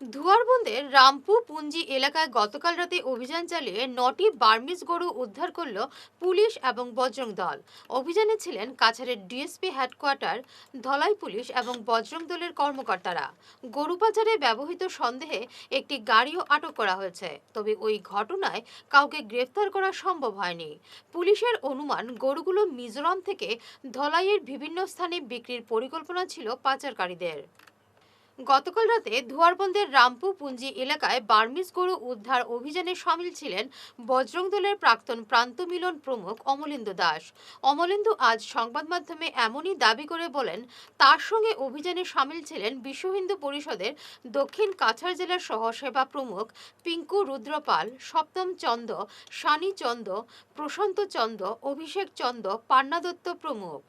ধুয়ারবন্দের রামপুর পুঞ্জি এলাকায় গতকাল রাতে অভিযান চালিয়ে ৯টি বার্মিজ গরু উদ্ধার করল পুলিশ এবং বজরং দল। অভিযানে ছিলেন কাছাড়ের ডিএসপি হেডকোয়ার্টার, ধলাই পুলিশ এবং বজরং দলের কর্মকর্তারা। গরু পাচারে ব্যবহৃত সন্দেহে একটি গাড়িও আটক করা হয়েছে, তবে ওই ঘটনায় কাউকে গ্রেফতার করা সম্ভব হয়নি। পুলিশের অনুমান, গরুগুলো মিজোরাম থেকে ধলাইয়ের বিভিন্ন স্থানে বিক্রির পরিকল্পনা ছিল পাচারকারীদের। গতকাল রাতে ধুয়ারবন্দের রামপুর পুঞ্জি এলাকায় বার্মিজ গরু উদ্ধার অভিযানে সামিল ছিলেন বজরং দলের প্রাক্তন প্রান্ত মিলন প্রমুখ অমলেন্দু দাস। অমলেন্দু আজ সংবাদ মাধ্যমে এমনই দাবি করে বলেন, তার সঙ্গে অভিযানে সামিল ছিলেন বিশ্ব হিন্দু পরিষদের দক্ষিণ কাছাড় জেলার সহসেবা প্রমুখ পিঙ্কু রুদ্রপাল, সপ্তম চন্দ, সানি চন্দ, প্রশান্ত চন্দ, অভিষেক চন্দ, পান্না দত্ত প্রমুখ।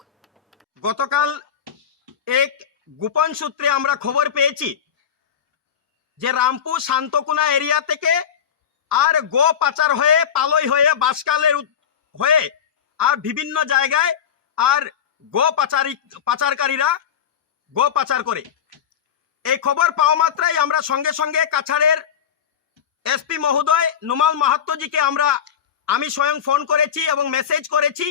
গতকাল এক গোপন সূত্রে আমরা খবর পেয়েছি যে রামপুর শান্তকুনা এরিয়া থেকে আর গো পাচার হয়ে পালই হয়ে বাসকালের হয়ে আর বিভিন্ন জায়গায় আর পাচারকারীরা গো পাচার করে। এই খবর পাওয়া মাত্রাই আমরা সঙ্গে সঙ্গে কাছাড়ের এসপি মহোদয় নুমাল মাহাত্মজিকে আমি স্বয়ং ফোন করেছি এবং মেসেজ করেছি।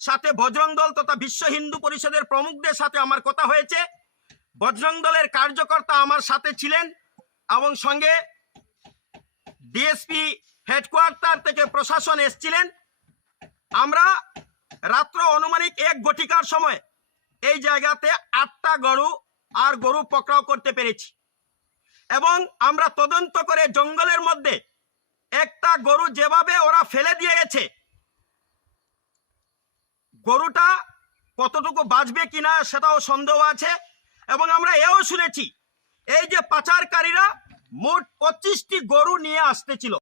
সাথে বজরং দল তথা বিশ্ব হিন্দু পরিষদের প্রমুখদের সাথে আমার কথা হয়েছে। বজরং দলের কার্যকর্তা আমার সাথে ছিলেন এবং সঙ্গে ডিএসপি হেডকোয়ার্টার থেকে প্রশাসন এসেছিলেন। আমরা রাত্র অনুমানিক 1 ঘটিকার সময় এই জায়গাতে 8টা গরু পকড়াও করতে পেরেছি এবং আমরা তদন্ত করে জঙ্গলের মধ্যে একটা গরু যেভাবে ওরা ফেলে দিয়ে গেছে, গরুটা কতটুকু বাঁচবে কিনা সেটাও সন্দেহ আছে। এবং আমরা এও শুনেছি এই যে পাচারকারীরা মোট 25টি গরু নিয়ে আসতেছিল।